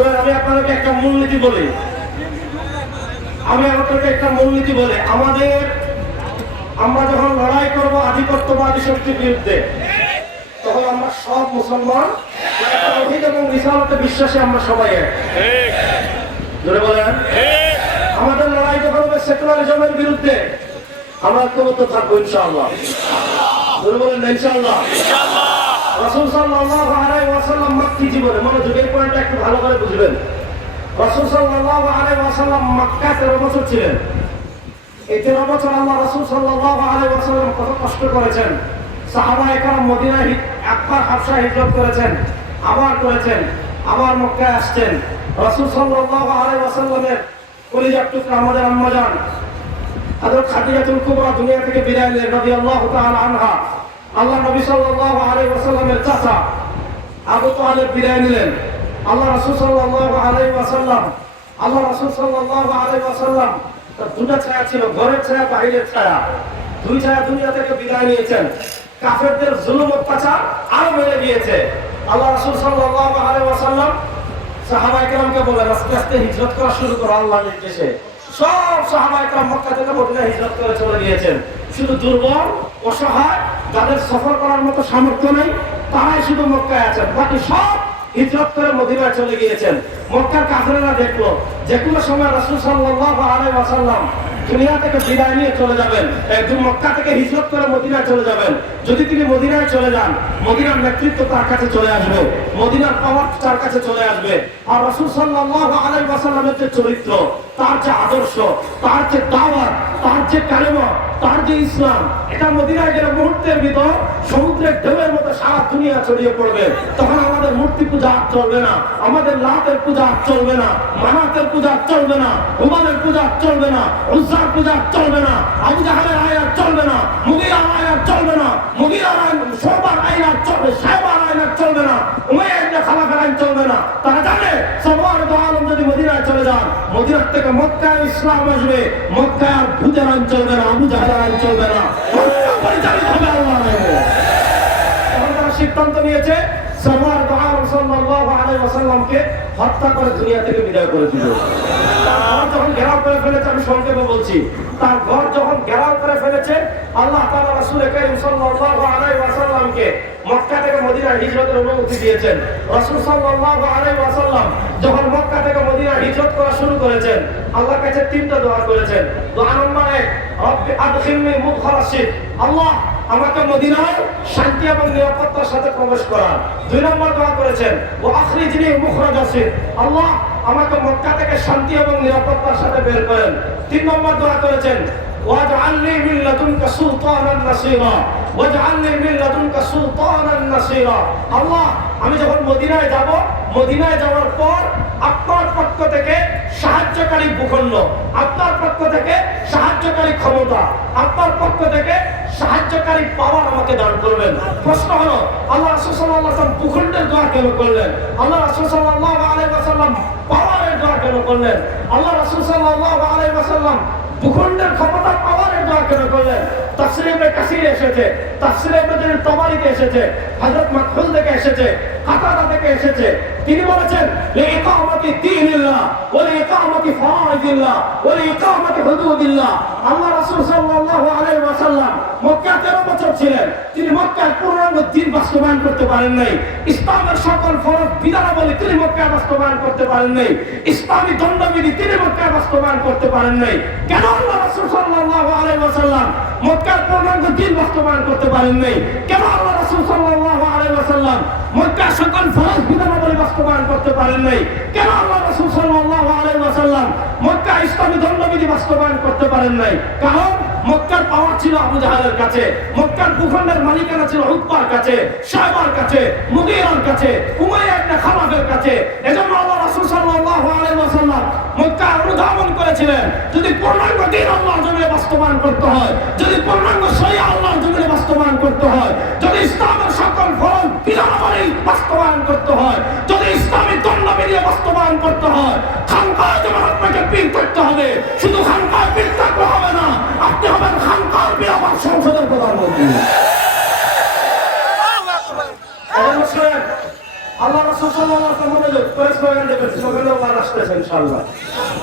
শুনেন, আমি আপনাদেরকে একটা মূলনীতি বলি, আমরা যখন লড়াই করবো আধিপত্যবাদী শক্তির বিরুদ্ধে, তখন আমরা সব মুসলমান তাওহীদ এবং রিসালাতে বিশ্বাসী, আমরা সবাই এক। জোরে বলেন। আমাদের লড়াই যখন হবে সেকুলারিজমের বিরুদ্ধে, আমরা ঐক্যবদ্ধ থাকবো ইনশাআল্লাহ। জোরে বলেন ইনশাআল্লাহ। রাসূল সাল্লাল্লাহু আলাইহি ওয়াসাল্লাম মক্কি জীবনে, মনোযোগ, এই পয়েন্টটা একটু ভালো করে বুঝবেন। রাসূল সাল্লাল্লাহু আলাইহি ওয়াসাল্লাম মক্কায় 13 বছর ছিলেন। এই 13 বছর আল্লাহ রাসূল সাল্লাল্লাহু আলাইহি ওয়াসাল্লাম কত কষ্ট করেছেন। সাহাবায়ে কেরাম মদিনায় একবার হাবশা হিজরত করেছেন, আবার করেছেন, আবার মক্কায় আসছেন। রাসূল সাল্লাল্লাহু আলাইহি ওয়াসাল্লামের কলিজার টুকরা আমাদের আম্মা জান হযরত খাদিজাতুল কুবরা দুনিয়া থেকে বিদায় নিলেন রাদিয়াল্লাহু তাআলা আনহা। আল্লাহ নবী সাল্লাল্লাহু আলাইহি ওয়াসাল্লামের চাচা আবু তালেব বিদায় নিলেন। আল্লাহ রাসূল সাল্লাল্লাহু আলাইহি ওয়াসাল্লাম তার দুটো ছায়া ছিল, ঘরের ছায়া, বাইরের ছায়া, দুই ছায়া দুনিয়া থেকে বিদায় নিয়েছেন। কাফেরদের জুলুম অত্যাচার আরো বেড়ে গিয়েছে। আল্লাহ রাসূল সাল্লাল্লাহু আলাইহি ওয়াসাল্লাম সাহাবায়ে কেরামকে বলেন, আস্তে আস্তে হিজরত করা শুরু করো আল্লাহর নির্দেশে। সব সাহাবায়ে কেরাম মক্কা থেকে মদিনায় হিজরত করে চলে গিয়েছেন। শুধু দুর্বল, অসহায়, যাদের সফর করার মতো সামর্থ্য নেই, তারাই শুধু মক্কায় আছেন। বাকি সব হিজরত করে মদিনায় চলে গিয়েছেন। মক্কার কাফেররা দেখলো যে কোনো সময় রাসূল সাল্লাল্লাহু আলাইহি ওয়াসাল্লাম দুনিয়া থেকে বিদায় নিয়ে চলে যাবেন, একদম মক্কা থেকে হিজরত করে মদিনায় চলে যাবেন। যদি তিনি মদিনায় চলে যান, মদিনার নেতৃত্ব তার কাছে চলে আসবে, মদিনার পাওয়ার তার কাছে চলে আসবে। আর রাসূল সাল্লাল্লাহু আলাইহি ওয়াসাল্লামের যে চরিত্র, তার যে আদর্শ, তার যে দাওয়াত, তার যে কালেমা, তার যে ইসলাম, এটা মদিনায় গেলে মুহূর্তের ভিতর সমুদ্রের ঢেউয়ের মতো সারা দুনিয়া ছড়িয়ে পড়বে। তখন আমাদের মূর্তি পূজা আর চলবে না, আমাদের লাতের পূজা আর চলবে না, মানাতের পূজা আর চলবে না, হুমানের পূজা আর চলবে না, উজ্জার পূজা আর চলবে না, আবু জাহেলের আইন আর চলবে না, মুগীরার আইন আর চলবে না, মুগীরার আইন, শোবার আইন আর চলবে, সাহেবার আইন আর চলবে না, উমাইয়া ইবনে খালাফের আইন চলবে না। তারা জানে সরওয়ারে দো আলম যদি মদিনায় চলে যান, মদিনার থেকে মক্কায় ইসলাম আসবে, মক্কায় আর ভূতের আইন চলবে না, আবু জাহেলের আইন চলবে না, মক্কা পরিচালিত হবে আল্লাহর আইনে। তখন তারা সিদ্ধান্ত নিয়েছে সরওয়ারে দো আলম সাল্লাল্লাহু আলাইহি ওয়াসাল্লামকে হত্যা করে দুনিয়া থেকে বিদায় করে দিল। তার ঘর যখন ঘেরাও করে ফেলেছে, আমি সংক্ষেপে বলছি, তার ঘর যখন ঘেরাও করে ফেলেছে, আল্লাহ তাআলা রাসূল কারীম সাল্লাল্লাহু আলাইহি ওয়াসাল্লামকে মক্কা থেকে মদিনায় হিজরতের অনুমতি দিয়েছেন। রাসূল সাল্লাল্লাহু আলাইহি ওয়াসাল্লাম যখন মক্কা থেকে মদিনায় হিজরত করা শুরু করেছেন, আল্লাহর কাছে তিনটা দোয়া করেছেন। দোয়া নম্বর 1, রব্বি আদখিলনি মুদখালা সিদক, আল্লাহ আমাকে মদিনায় শান্তি এবং নিরাপত্তার সাথে প্রবেশ করান। 2 নম্বর দোয়া করেছেন, ওয়া আখরিজনি মুখরাজা সিদক, আল্লাহ আমাকে মক্কা থেকে শান্তি এবং নিরাপত্তার সাথে বের করেন। 3 নম্বর দোয়া করেছেন, ওয়াজআলনি মিন লাদুনকা সুলতানান নাসীরা, ওয়াজআলনি মিন লাদুনকা সুলতানান নাসীরা, আল্লাহ আমি যখন মদিনায় যাব, মদিনায় যাওয়ার পর আপনার পক্ষ থেকে সাহায্যকারী ভূখণ্ড, আপনার পক্ষ থেকে সাহায্যকারী ক্ষমতা, আপনার পক্ষ থেকে সাহায্যকারী পাওয়ার আমাকে দান করবেন। প্রশ্ন হলো, আল্লাহ রাসূল সাল্লাল্লাহু আলাইহি ওয়াসাল্লাম ভূখণ্ডের দোয়া কেন করলেন? আল্লাহ রাসূল সাল্লাল্লাহু আলাইহি ওয়াসাল্লাম পাওয়ারের দোয়া কেন করলেন? আল্লাহ রাসূল সাল্লাল্লাহু আলাইহি ওয়াসাল্লাম ভূখণ্ডের ক্ষমতা পাওয়ারের দোয়া কেন করলেন? তাফসীরে ইবনে কাসিরে এসেছে, তাফসীরে ইবনে জারীর তাবারিতে এসেছে, হযরত মাকহুল থেকে এসেছে, কাতাদা থেকে এসেছে। তিনি বলেছেন, লিইকামাতি দীনিল্লাহ ওয়া লিইকামাতি ফারাইদিল্লাহ ওয়া লিইকামাতি হুদুদিল্লাহ। আল্লাহ রাসূল সাল্লাল্লাহু আলাইহি ওয়াসাল্লাম মক্কায় 13 বছর ছিলেন, তিনি মক্কায় পূর্ণাঙ্গ দ্বীন বাস্তবায়ন করতে পারেন নাই। ইসলামের সকল ফরজ বিধানাবলী তিনি মক্কায় বাস্তবায়ন করতে পারেন নাই। ইসলামী দণ্ডবিধি তিনি মক্কায় বাস্তবায়ন করতে পারেন নাই। কেন আল্লাহ রাসূল সাল্লাল্লাহু আলাইহি ওয়াসাল্লাম মক্কার পূর্ণাঙ্গ দ্বীন বাস্তবায়ন করতে পারেন নাই? কেন আল্লাহ রাসূল সাল্লাল্লাহু আলাইহি ওয়াসাল্লাম মক্কার সকল ফরজ বিধানাবলী বাস্তবায়ন করতে পারেন নাই? কেন আল্লাহ রাসূল সাল্লাল্লাহু আলাইহি ওয়াসাল্লাম মক্কা ইসলামী দণ্ডবিধি বাস্তবায়ন করতে পারেন নাই? কারণ মক্কার পাওয়ার ছিল আবু জাহেলের কাছে, মক্কার ভূখণ্ডের মালিকানা ছিল উতবার কাছে, শায়বার কাছে, মুগীরার কাছে, উমাইয়া ইবনে খালাফের কাছে। এজন্য আল্লাহ রাসূল সাল্লাল্লাহু আলাইহি ওয়াসাল্লাম মক্কা অনুধাবন করেছিলেন, যদি পূর্ণাঙ্গ দ্বীন আল্লাহর জমিনে বাস্তবায়ন করতে হয়, যদি পূর্ণাঙ্গ শরিয়া আল্লাহর জমিনে বাস্তবায়ন করতে হয়, যদি ইসলামের সকল ফরজ বিধানাবলী বাস্তবায়ন করতে হয়, যদি ইসলামী দণ্ডবিধি বাস্তবায়ন করতে হয়, খানকায় যেমন আপনাকে পীর করতে হবে, শুধু খানকায় পীর থাকলে হবে না, আপনি হবেন খানকার পীর, আবার সংসদের প্রধানমন্ত্রী। আল্লাহ রাসূল সাল্লাল্লাহু আলাইহি ওয়াসাল্লাম মনোযোগ করে স্লোগান দেবেন, স্লোগান আল্লাহ আসতেছে ইনশাআল্লাহ।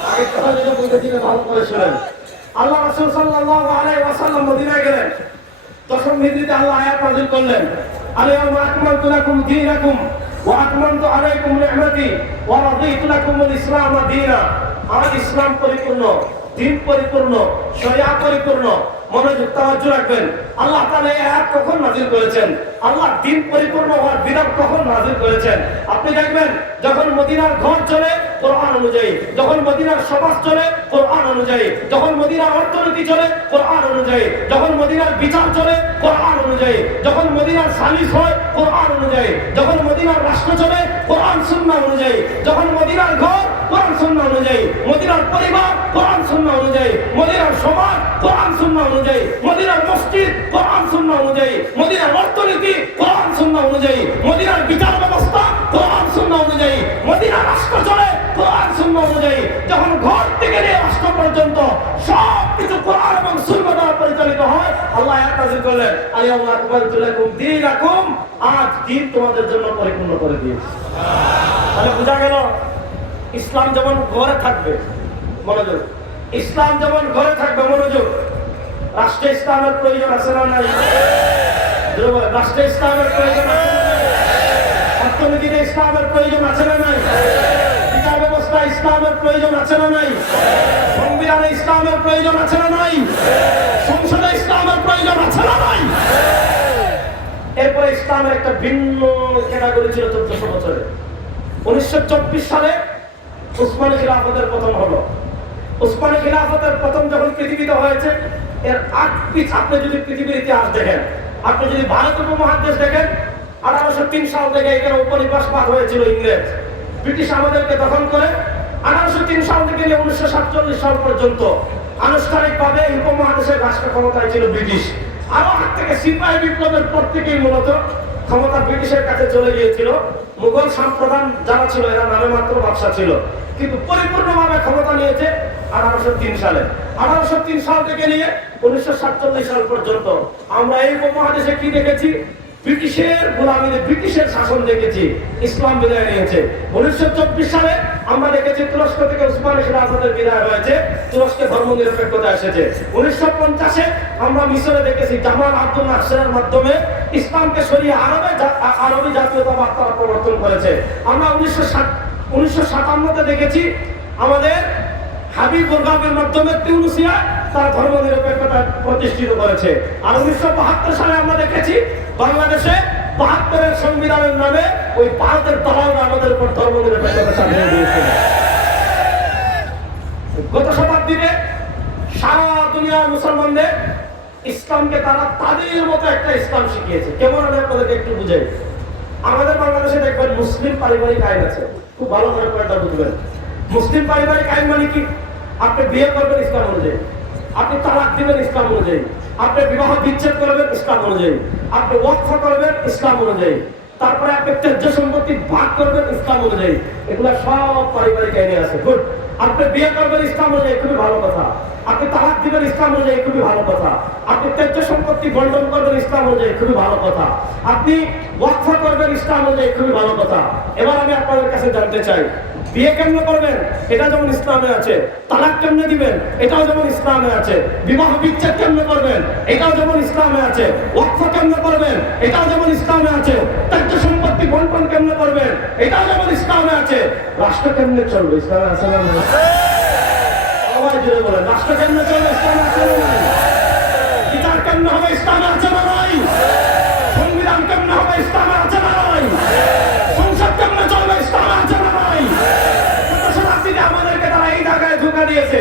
আগে কথা যেটা বলতেছি ভালো করে শুনেন। আল্লাহ রাসূল সাল্লাল্লাহু আলাইহি ওয়াসাল্লাম মদিনায় গেলেন। দশম হিজরিতে আল্লাহ আয়াত নাযিল করলেন, আল-ইয়াওমা আকমালতু লাকুম দীনাকুম ওয়া আতমামতু আলাইকুম নি'মাতি ওয়া রাদিতু লাকুমুল ইসলামা দীনা। আমার ইসলাম পরিপূর্ণ, দ্বীন পরিপূর্ণ, শরিয়া পরিপূর্ণ। মনোযোগ তাওয়াজ্জু রাখবেন। আল্লাহ তাআলা এই আয়াত কখন নাযিল করেছেন? আল্লাহ দ্বীন পরিপূর্ণ হওয়ার বিধান কখন নাযিল করেছেন? আপনি দেখবেন যখন মদিনার ঘর চলে কোরআন অনুযায়ী, যখন মদিনার সমাজ চলে কোরআন অনুযায়ী, যখন মদিনার অর্থনীতি চলে কোরআন অনুযায়ী, যখন মদিনার বিচার চলে কোরআন অনুযায়ী, যখন মদিনার সালিস হয় কোরআন অনুযায়ী, যখন মদিনার রাষ্ট্র চলে কোরআন সুন্নাহ অনুযায়ী, যখন মদিনার ঘর কোরআন সুন্নাহ অনুযায়ী, মদিনার পরিবার কোরআন সুন্নাহ অনুযায়ী, মদিনার সমাজ কোরআন সুন্নাহ অনুযায়ী, মদিনার মসজিদ কোরআন সুন্নাহ অনুযায়ী, মদিনার অর্থনীতি কোরআন সুন্নাহ অনুযায়ী, মদিনার বিচার ব্যবস্থা কোরআন সুন্নাহ অনুযায়ী, মদিনার রাষ্ট্র চলে কোরআন সুন্নাহ অনুযায়ী। যখন ঘর থেকে নিয়ে রাষ্ট্র পর্যন্ত সব কিছু কোরআন এবং সুন্নাহ দ্বারা পরিচালিত হয়, আল্লাহ আয়াত নাযিল করলেন, আল-ইয়াওমা আকমালতু লাকুম দীনাকুম, আজ দ্বীন তোমাদের জন্য পরিপূর্ণ করে দিয়েছি। তাহলে বোঝা গেল ইসলাম যেমন ঘরে থাকবে, মনোযোগ, ইসলাম যেমন ঘরে থাকবে, মনোযোগ, রাষ্ট্রে ইসলামের প্রয়োজন আছে না নাই? রাষ্ট্রে ইসলামের প্রয়োজন আছে না নাই? অর্থনীতিতে ইসলামের প্রয়োজন আছে না নাই? বিচার ব্যবস্থা ইসলামের প্রয়োজন আছে না নাই? সংবিধানে ইসলামের প্রয়োজন আছে না নাই? সংসদে ইসলামের প্রয়োজন আছে না নাই? এরপরে ইসলামের একটা ভিন্ন ক্যাটাগরি ছিল 1400 বছরে। 1924 সালে উসমানী খিলাফতের পতন হলো। উসমানী খিলাফতের পতন যখন পৃথিবীতে হয়েছে, এর আগ পিছ আপনি যদি পৃথিবীর ইতিহাস দেখেন, আপনি যদি ভারত উপমহাদেশ দেখেন, 1803 সাল থেকে এখানে উপনিবেশবাদ হয়েছিল ইংরেজ, ব্রিটিশ আমাদেরকে দখল করে। 1803 সাল থেকে 1947 সাল পর্যন্ত আনুষ্ঠানিকভাবে উপমহাদেশের রাষ্ট্র ক্ষমতায় ছিল ব্রিটিশ। আরো আগ থেকে সিপাহী বিপ্লবের পর থেকেই মূলত ক্ষমতা ব্রিটিশের কাছে চলে গিয়েছিল। মুঘল সম্প্রদান যারা ছিল এরা নামে মাত্র বাদশা ছিল, কিন্তু পরিপূর্ণভাবে ক্ষমতা নিয়েছে 1803 সালে। 1803 সাল থেকে নিয়ে 1947 সাল পর্যন্ত আমরা এই উপমহাদেশে কি দেখেছি? ব্রিটিশের গোলামীতে ব্রিটিশের শাসন দেখেছি। ইসলাম বিদায় নিয়েছে 1924 সালে। আমরা দেখেছি তুরস্ক থেকে উসমানী খিলাফতের বিদায় হয়েছে, তুরস্কে ধর্ম নিরপেক্ষতা এসেছে। 1950-এ আমরা মিশরে দেখেছি জামাল আব্দুল নাসেরের মাধ্যমে ইসলামকে সরিয়ে আরবি জাতীয়তাবাদ তারা প্রবর্তন করেছে। আমরা 1957-তে দেখেছি আমাদের হাবিবুর রহমানের মাধ্যমে তিউনিসিয়া তার ধর্ম নিরপেক্ষতা প্রতিষ্ঠিত করেছে। আর 1972 সালে আমরা দেখেছি বাংলাদেশে 72-এর সংবিধানের নামে ওই ভারতের দালালরা আমাদের উপর ধর্ম নিরপেক্ষতা চাপিয়ে দিয়েছিল। গত শতাব্দীতে সারা দুনিয়ার মুসলমানদের ইসলামকে তারা তাদের মতো একটা ইসলাম শিখিয়েছে। কেমন আমি আপনাদেরকে একটু বুঝাই। আমাদের বাংলাদেশে দেখবেন মুসলিম পারিবারিক আইন আছে, খুব ভালো করে কয়েকটা বুঝবেন। মুসলিম পারিবারিক আইন মানে কি? আপনি বিয়ে করবেন ইসলাম অনুযায়ী, আপনি তালাক দিবেন ইসলাম অনুযায়ী, আপনি বিবাহ বিচ্ছেদ করবেন ইসলাম অনুযায়ী, আপনি ওয়াকফ করবেন ইসলাম অনুযায়ী, তারপরে আপনি ত্যায্য সম্পত্তি ভাগ করবেন ইসলাম অনুযায়ী। এগুলা সব পারিবারিক আইনে আছে। গুড। আপনি বিয়ে করবেন ইসলাম অনুযায়ী, খুবই ভালো কথা। আপনি তালাক দিবেন ইসলাম অনুযায়ী, খুবই ভালো কথা। আপনি ত্যায্য সম্পত্তি বন্টন করবেন ইসলাম অনুযায়ী, খুবই ভালো কথা। আপনি ওয়াকফ করবেন ইসলাম অনুযায়ী, খুবই ভালো কথা। এবার আমি আপনাদের কাছে জানতে চাই, বিয়ে কেমনে করবেন এটা যেমন ইসলামে আছে, তালাক কেমনে দিবেন এটাও যেমন ইসলামে আছে, বিবাহ বিচ্ছেদ কেমনে করবেন এটাও যেমন ইসলামে আছে, ওয়াকফ কেমনে করবেন এটাও যেমন ইসলামে আছে, ত্যায্য সম্পত্তি বন্টন কেমনে করবেন এটাও যেমন ইসলামে আছে, রাষ্ট্র কেমনে চলবে ইসলামে আছে না? সবাই জুড়ে বলেন, রাষ্ট্র কেমনে চলবে ইসলামে আছে না? বিচার কেমনে হবে ইসলামে আছে না? সংবিধান কেমনে হবে ইসলামে আছে না? সংসদ কেমনে চলবে ইসলামে আছে না? আমাদেরকে তারা এই জায়গায় ধোঁকা দিয়েছে।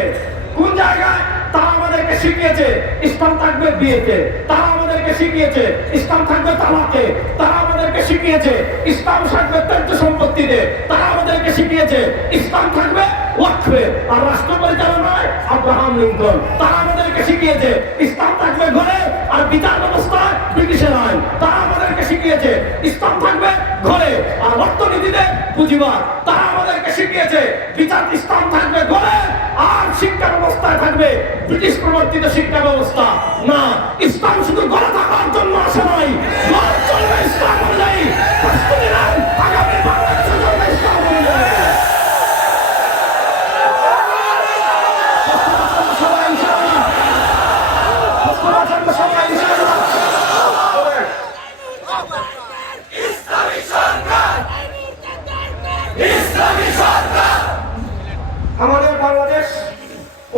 কোন জায়গায়? তারা আমাদেরকে শিখিয়েছে ইসলাম থাকবে বিয়েতে, তারা আমাদেরকে শিখিয়েছে ইসলাম থাকবে তালাকে, তারা আমাদেরকে শিখিয়েছে ইসলাম থাকবে ত্যায্য সম্পত্তিতে, তারা আমাদেরকে শিখিয়েছে ইসলাম থাকবে ওয়াকফে। আর রাষ্ট্র পরিচালনায় আব্রাহাম লিঙ্কন। তারা আমাদেরকে শিখিয়েছে ইসলাম থাকবে ঘরে আর বিচার ব্যবস্থায় ব্রিটিশের আইন। তারা আমাদেরকে শিখিয়েছে ইসলাম থাকবে ঘরে আর অর্থনীতিতে পুঁজিবাদ। তারা আমাদেরকে শিখিয়েছে বিচার ইসলাম থাকবে ঘরে আর শিক্ষা ব্যবস্থায় থাকবে ব্রিটিশ প্রবর্তিত শিক্ষা ব্যবস্থা। না, ইসলাম শুধু ঘরে থাকার জন্য আসে নাই, ঘর চলবে ইসলাম অনুযায়ী। আগামী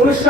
19